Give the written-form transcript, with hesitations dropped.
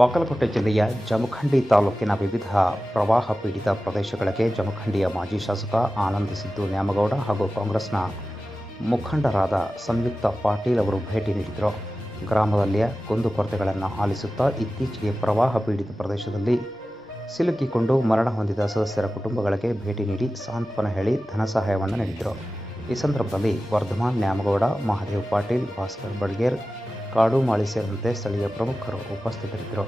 ಬಾಗಲಕೋಟೆ ಜಿಲ್ಲೆಯ ಜಮಖಂಡಿ ತಾಲೂಕಿನ ವಿವಿಧ ಪ್ರವಾಹ ಪೀಡಿತ ಪ್ರದೇಶಗಳಿಗೆ ಜಮಖಂಡಿಯ ಮಾಜಿ ಶಾಸಕ ಆನಂದ್ ಸಿದ್ದು ನ್ಯಾಮಗೌಡ ಹಾಗೂ ಕಾಂಗ್ರೆಸ್ನ ಮುಖಂಡರಾದ ಸಂಯುಕ್ತ ಪಾಟೀಲ್ ಅವರು ಭೇಟಿ ನೀಡಿದರು. ಗ್ರಾಮದಲ್ಲಿಯ ಕುಂದುಕೊರತೆಗಳನ್ನು ಆಲಿಸುತ್ತಾ ಇತ್ತೀಚೆಗೆ ಪ್ರವಾಹ ಪೀಡಿತ ಪ್ರದೇಶದಲ್ಲಿ ಸಿಲುಕಿಕೊಂಡು ಮರಣ ಹೊಂದಿದ ಸದಸ್ಯರ ಕುಟುಂಬಗಳಿಗೆ ಭೇಟಿ ನೀಡಿ ಸಾಂತ್ವನ ಹೇಳಿ ಧನ ಸಹಾಯವನ್ನು ನೀಡಿದರು. ಈ ಸಂದರ್ಭದಲ್ಲಿ ವರ್ಧಮಾನ್ ನ್ಯಾಮಗೌಡ, ಮಹಾದೇವ್ ಪಾಟೀಲ್, ಭಾಸ್ಕರ್ ಬಡ್ಗೇರ್, ಕಾಡು ಮಾಳಿ ಸೇರಿದಂತೆ ಸ್ಥಳೀಯ ಪ್ರಮುಖರು ಉಪಸ್ಥಿತರಿದ್ದರು.